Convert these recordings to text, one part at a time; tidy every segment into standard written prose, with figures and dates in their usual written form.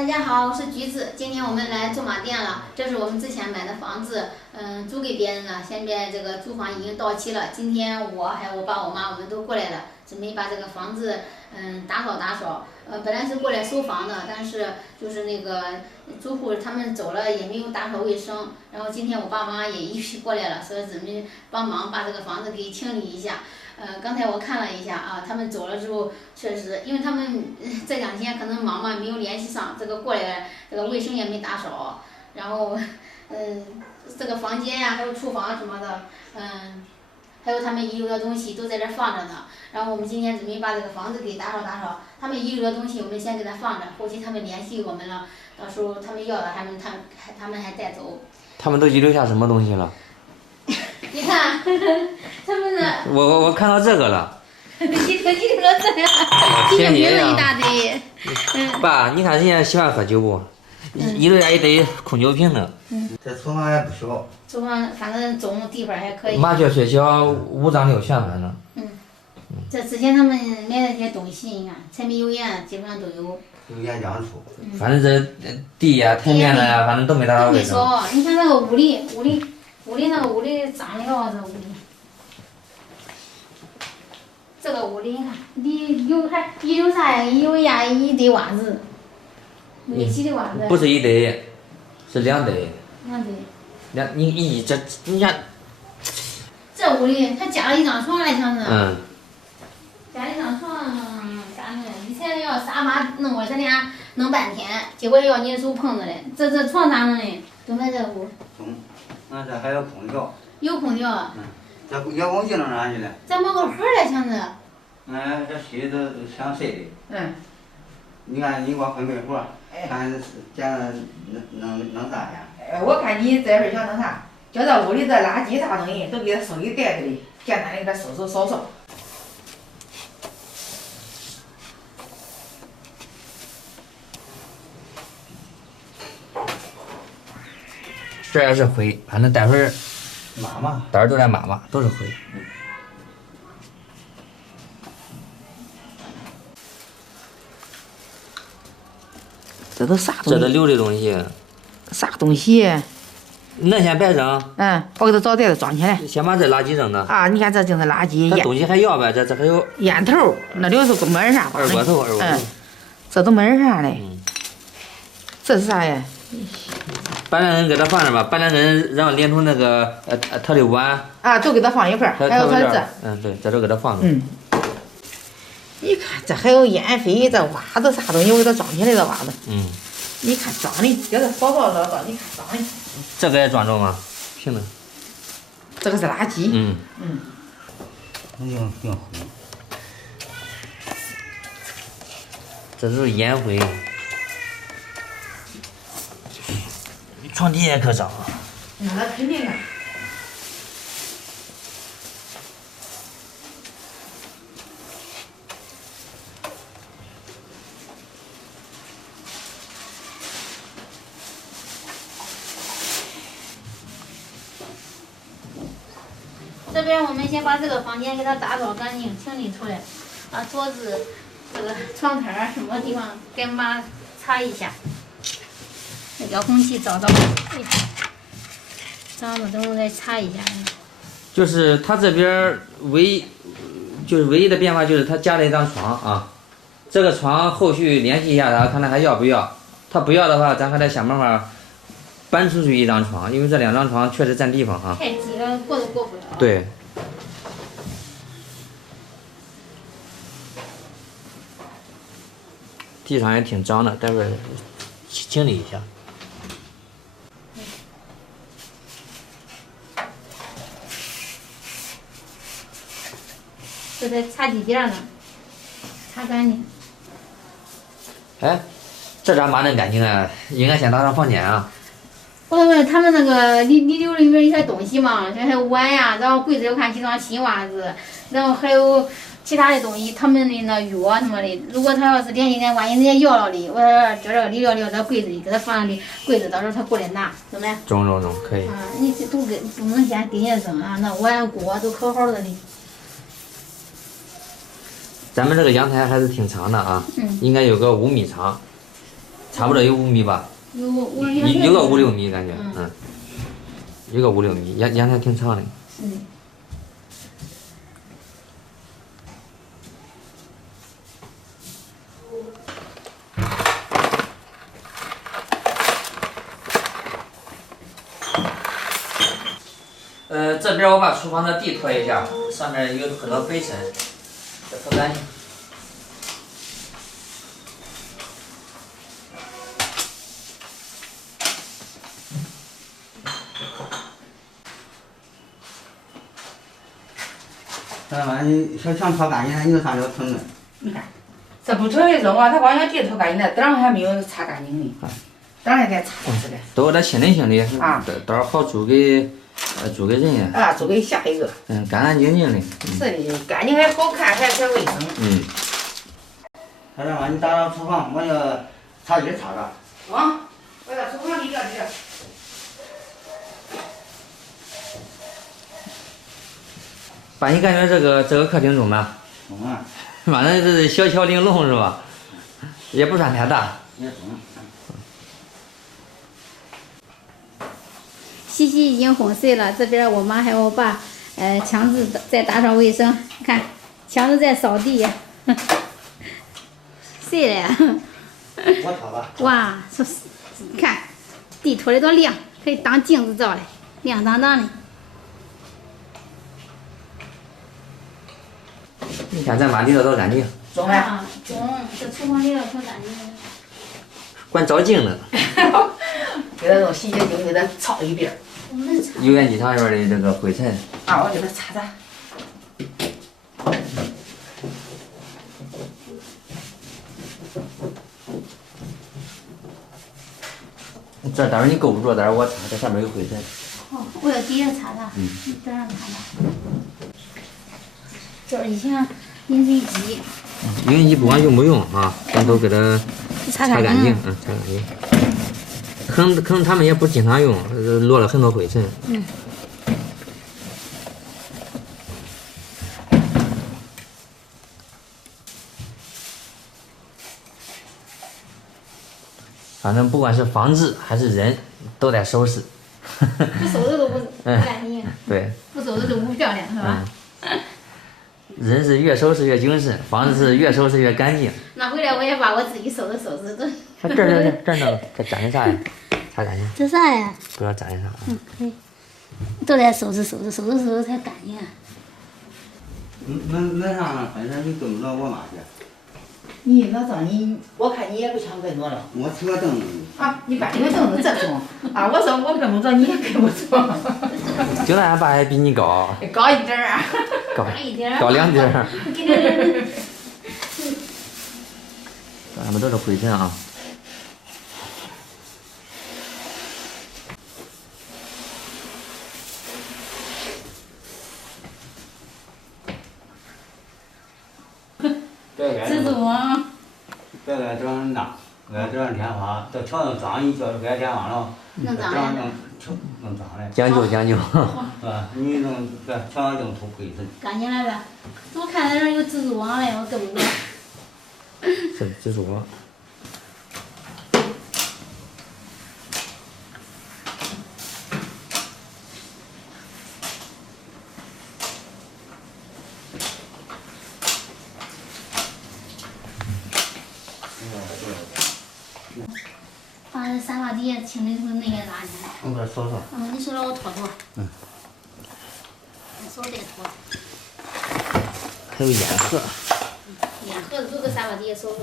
大家好，我是橘子。今天我们来驻马店了，这是我们之前买的房子，租给别人了。现在这个租房已经到期了。今天我还有我爸我妈我们都过来了，准备把这个房子打扫。本来是过来收房的，但是就是那个租户他们走了也没有打扫卫生。然后今天我爸妈也一起过来了，说准备帮忙把这个房子给清理一下。刚才我看了一下啊，他们走了之后，确实，因为他们这2天可能忙嘛，没有联系上，这个过来，这个卫生也没打扫，然后，这个房间呀，还有厨房什么的，还有他们遗留的东西都在这放着呢。然后我们今天准备把这个房子给打扫，他们遗留的东西我们先给他放着，后期他们联系我们了，到时候他们要的他们还带走。他们都遗留下什么东西了？你看，他们的。我看到这个了。遗留了这个，今天名字一大堆。爸，你看人家喜欢喝酒不？遗留下一堆空酒瓶呢。这厨房也不小。厨房反正总地方还可以。麻雀虽小，5张6全反正。这之前他们买的这些东西，你看柴米油盐基本上都有。有盐酱醋。反正这地呀、台面的呀，反正都没打扫卫生。都没少，你看那个屋里脏的要这屋里。这个屋里你看，还遗留啥呀？遗留一堆袜子，没洗的袜子。不是一堆，是2堆。2堆。你看。这屋里还加了一张床来，像是。加了一张床，咋弄？以前要沙发弄过，咱俩弄半天，结果要你手碰着嘞。这床咋弄嘞？都买这屋。这还有空调。有空调。这遥控器弄哪去了？咱买个盒来，像是。这水都想碎的。你看你给我分配活，看咱弄啥呀？我看你这会想弄啥？叫这屋里的垃圾啥东西都给它收一袋子里，简单的给它扫扫。这也是灰，反正待会儿待会儿都来抹，都是灰。这都啥东西？这都留的东西。啥东西？那先别扔。我给它找袋子装起来。先把这垃圾扔了。你看这就是垃圾。这东西还要呗？这还有。烟头，那里头没儿啥。二锅头。这都没儿啥嘞。这是啥呀？板蓝根给它放着吧，板蓝根然后连同那个它的碗。都给它放一块儿，还有它这。对，这都给它放着。你看这还有烟灰，这袜子啥东西我给它装起来，这袜子。你看脏的，给它扫扫捞捞，你看脏的。这个也装着吗？行了。这个是垃圾。用灰。这都是烟灰。床底下可脏了。那肯定啊。这边我们先把这个房间给它打扫干净，清理出来，把桌子、这个窗台什么地方该抹擦一下。遥控器找到，脏的都再擦一下。就是他这边唯一的变化就是他加了一张床啊，这个床后续联系一下他，看他还要不要。他不要的话，咱还得想办法搬出去一张床，因为这2张床确实占地方啊。太挤了，过都过不了。对。地上也挺脏的，待会儿清理一下。这在擦地垫呢，擦干净。这咋抹恁干净啊？应该先打扫房间啊。我问他们那个你留里面一些东西嘛，就还有碗呀，然后柜子我看几双新袜子，然后还有其他的东西，他们的那药什么的。如果他要是联系咱，万一人家要了的，我叫这个里撂这柜子里，给他放里柜子，到时候他过来拿，怎么样？中可以。你这都不能先给人家扔啊，那碗锅都可好了的。咱们这个阳台还是挺长的啊，应该有个5米长。差不多有5米吧，有个5、6米感觉，有个5、6米，阳台挺长的。这边我把厨房的地拖一下，上面有很多灰尘，得拖干净。这玩意想拖干净，你就上这个村子。你看，这不拖一扔啊，他光想地拖干净了，灯还没有擦干净呢，灯还得擦似的。都有点新的啊，到时候好租给人呀。啊，租给下一个。干干净净的。是的，干净还好看，还卫生。他这玩意你打扫厨房，我要擦地擦着。啊，我在厨房里边这。爸，你感觉这个客厅中吧？反正是小巧玲珑是吧？也不算太大。也中。西西已经哄睡了，这边我妈还有我爸，强子在打扫卫生，看强子在扫地，睡了呀。我拖吧。哇，看地拖的多亮，可以当镜子照嘞，亮当当的。你看咱妈地道多干净。中没？中，这厨房里头可干净了。管照镜子。给他用洗洁精给他擦一遍。油烟机上面的这个灰尘。啊，我给他擦擦。这待会儿你够不着，待会儿我擦，这上面有灰尘。哦，我要底下擦擦，你这样擦擦。这以前饮水机。饮水机不管用不用啊，咱都给它擦干净，擦干净。可能他们也不经常用，落了很多灰尘。反正不管是房子还是人，都得收拾。不收拾都不干净。对。不收拾就不漂亮，是吧？人是越收拾越精神，房子是越收拾越干净。那回来我也把我自己收拾收拾。这呢，这粘的啥呀？擦干净。这啥呀？不知道粘的啥。可以。都得收拾收拾才干净。门上本身你跟不着我妈去。你老张我看你也不想跟着了。我提个凳子。啊，你搬你个凳子这种啊！我说我跟不着，你也跟不着。就那俺爸还比你高。高一点儿。高一点儿。高2点儿。这上面都是灰尘啊。蜘蛛网。这个装那，这装天花，这墙上装一叫该天花了，这装能装嘞。讲究。你弄这墙上净涂灰尘。干净了呗？我看那有蜘蛛网嘞，我跟不着。是蜘蛛网。把这沙发底下清理出那些垃圾。我给它扫扫。你手让我拖拖。手再拖。还有烟盒。烟盒子都搁沙发底下收拾。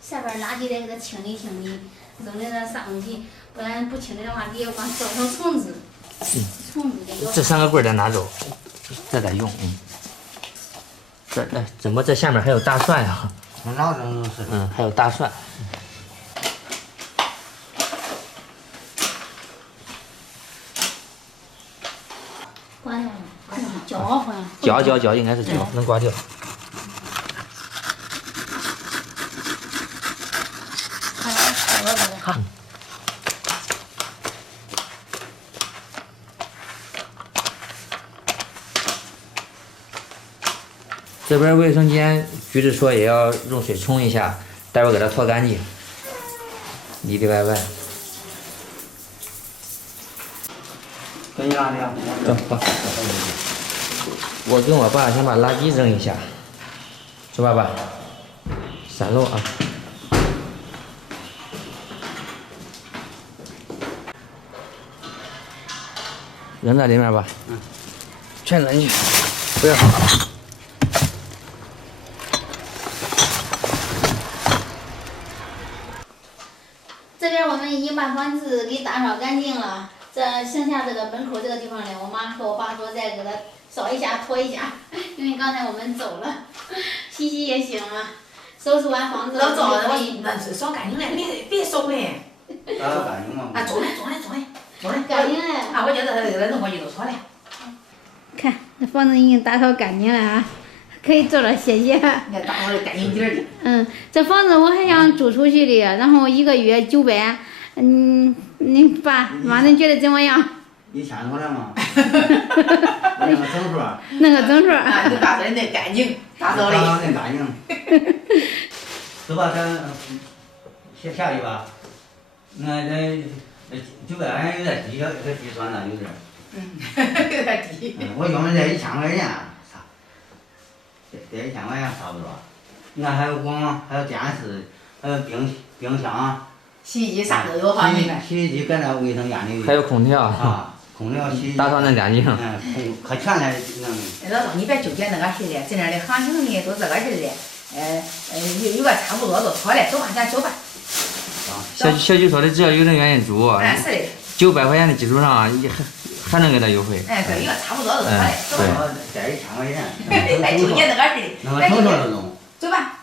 下边垃圾得给它清理清理，扔的那啥东西，不然不清理的话，底下光招成虫子。虫子的。这3个棍儿得拿走，这得用。怎么这下面还有大蒜呀？哪种都是。还有大蒜。刮掉了，胶好像。胶应该是胶，能刮掉。好。这边卫生间，橘子说也要用水冲一下，待会儿给它拖干净，里里外外。跟你哪里啊？走吧。我跟我爸先把垃圾扔一下，走爸爸。闪漏啊！扔在里面吧。嗯。全扔进去，不要。这边我们已经把房子给打扫干净了，这剩下这个门口这个地方呢，我妈和我爸说再给它扫一下、拖一下，因为刚才我们走了，洗洗也行啊。收拾完房子，老早那扫干净了，别收呗。打扫干净嘛。啊，走嘞。干净嘞。啊，我觉得这弄过去就错了。看，那房子已经打扫干净了啊，可以坐了歇歇。你看打扫的干净点的。嗯，这房子我还想租出去的，然后1个月900。你爸妈恁觉得怎么样？1000多了嘛。那个整数。那个整数。啊，就打扫的那干净，打扫的。打扫的干净。走吧，咱下去吧。那900还有点低，有点低算了，有点。有点低。我用的这1000块钱，差，这1000块钱差不多。你看还有光，还有电视，还有冰箱。洗衣机啥都有哈，你看。洗衣机搁那卫生间里。还有空调。啊，空调洗。打扫那干净。可全了，弄的。老赵，你别纠结那个事的，这边的行情呢都这个事的，有个差不多就妥了，走吧，咱走吧。小菊说的，只要有人愿意租，是的。900块钱的基础上，还能给他优惠。对，一个差不多就妥了，走吧。这1000块钱。别纠结那个事的。那个成熟了弄。走吧。